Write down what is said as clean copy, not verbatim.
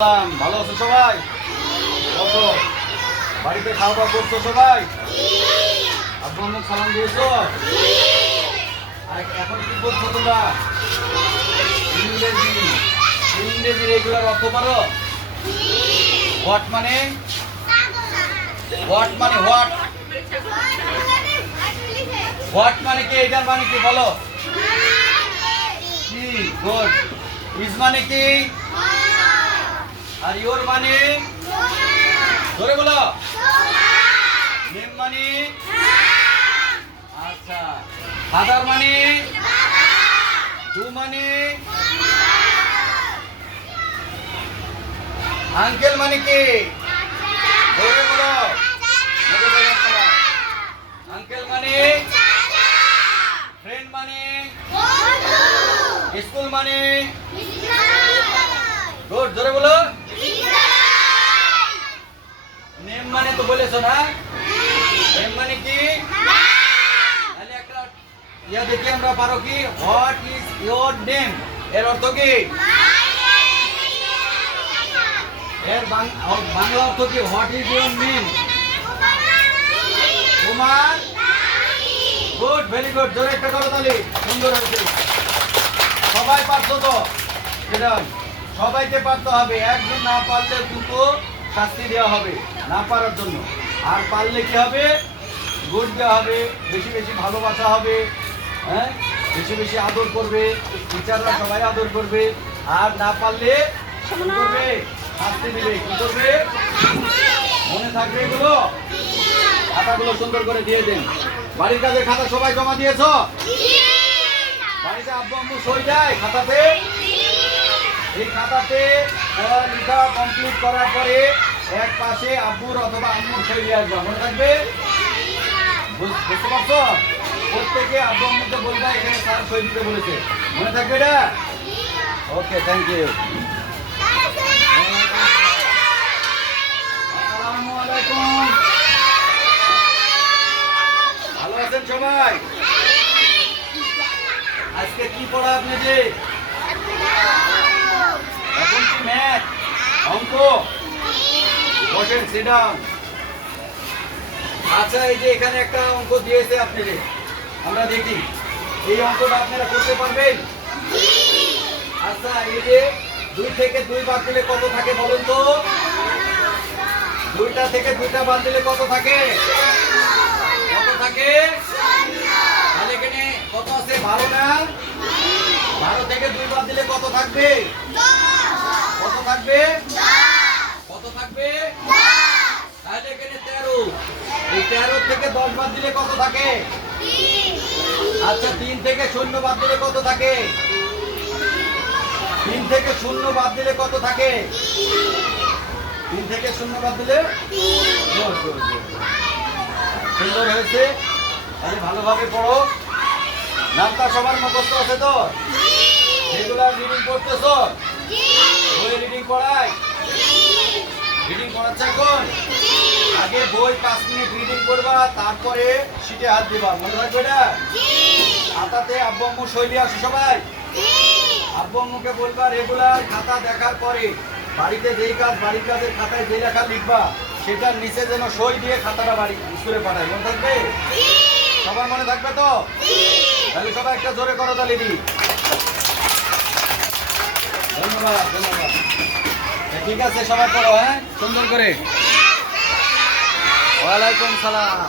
ভালো আছো সবাই? বসো। বাড়িতে খাওয়া দাওয়া করছো সবাই? আব্বু আম্মু সালাম দিয়েছো? আর এখন কি করছো তোমরা? ইংরেজি। ইংরেজির এগুলোর অর্থ পারো? হোয়াট মানে? হোয়াট মানে হোয়াট? হোয়াট মানে কি? এটার মানে কি বলো? কি? গুড। ইজ মানে কি? আর ইওর মানে? ধরে বলো। নেম মানে? আচ্ছা। ফাদার মানে? ডু মানে? আঙ্কেল মানে কি? ধরে বলো। আঙ্কেল মানে? ফ্রেন্ড মানে? স্কুল মানে? গুড, ধরে বলো। নেম মানে তো বলেছো না? নেম মানে কি? তাহলে একটা ইয়া দেখি আমরা, পারো কি? What is your name? এর অর্থ কি? এর বাংলা অর্থ কি? What is your name? তোমার? গুড, ভেরি গুড, জোরে একটা করো তালি। সুন্দর হয়েছে। সবাই পারছো তো? ম্যাডাম সবাইকে পারতে হবে। একজন না পারলে কিন্তু শাস্তি দেওয়া হবে না পারার জন্য। আর পারলে কি হবে? গুড দেওয়া হবে, বেশি বেশি ভালোবাসা হবে, হ্যাঁ, বেশি বেশি আদর করবে, টিচাররা সবাই আদর করবে। আর না পারলে কি করবে? শাস্তি দিবে। কি করবে? মনে থাকবে এগুলো? খাতাগুলো সুন্দর করে দিয়ে দেন। বাড়ির কাজের খাতা সবাই জমা দিয়েছো? বাড়িতে আব্বু আম্মু সই দেয় খাতাতে? এই খাতাতে লেখা কমপ্লিট করার পরে এক পাশে আব্বুর অথবা আম্মুর সই দিয়ে আসবা। মনে থাকবে? বুঝতে পারছো? প্রত্যেকে আব্বু আম্মুকে বলবা এখানে স্যার সই দিতে বলেছে। মনে থাকবে এটা? ওকে, থ্যাংক ইউ। আসসালামু আলাইকুম। ভালো আছেন সবাই? আজকে কি পড়া আপনাদের? এখন কি ম্যাথ, অঙ্ক? বসেন, সিট ডাউন। আচ্ছা, এই যে এখানে একটা অঙ্ক দিয়েছে আপনাদের, আমরা দেখি এই অঙ্কটা আপনারা করতে পারবেন? আচ্ছা, এই যে 2 থেকে 2 বাদ দিলে কত থাকে বলেন তো? 2টা থেকে 2টা বাদ দিলে কত থাকে? কত থাকে? তাহলে এখানে কত আছে? 12 না? 12 থেকে 2 বাদ দিলে কত থাকবে? কত থাকবে? কত থাকবে? তাহলে এখানে 13। এই 13 থেকে 10 বাদ দিলে কত থাকে? আচ্ছা, 3 থেকে 0 বাদ দিলে কত থাকে? 3 থেকে 0 বাদ দিলে কত থাকে? 3 থেকে 0 বাদ দিলে? সুন্দর হয়েছে। তাহলে ভালোভাবে পড়ো। নামটা সবার মুখস্থ আছে তো? রেগুলার রিডিং করতেছো? বই রিডিং পড়াই? রিডিং পড়াচ্ছে এখন? আগে বই 5 মিনিট রিডিং করবা, তারপরে সিটে হাত দিবা। মনে রাখবে এটা? খাতাতে আব্বু আম্মু সই দিয়ে আসো সবাই। আব্বু আম্মুকে বলবা রেগুলার খাতা দেখার পরে বাড়িতে যেই কাজ, বাড়ির কাজের খাতায় যে লেখা লিখবা সেটার নিচে যেন সই দিয়ে খাতাটা বাড়ি স্কুলে পাঠায়। মনে থাকবে? সবার মনে থাকবে তো? তাহলে সবাই একটা জোরে করো তালি দি। ধন্যবাদ, ধন্যবাদ। ঠিক আছে, সবাই পড়ো, হ্যাঁ, সুন্দর করে। ওয়ালাইকুম সালাম।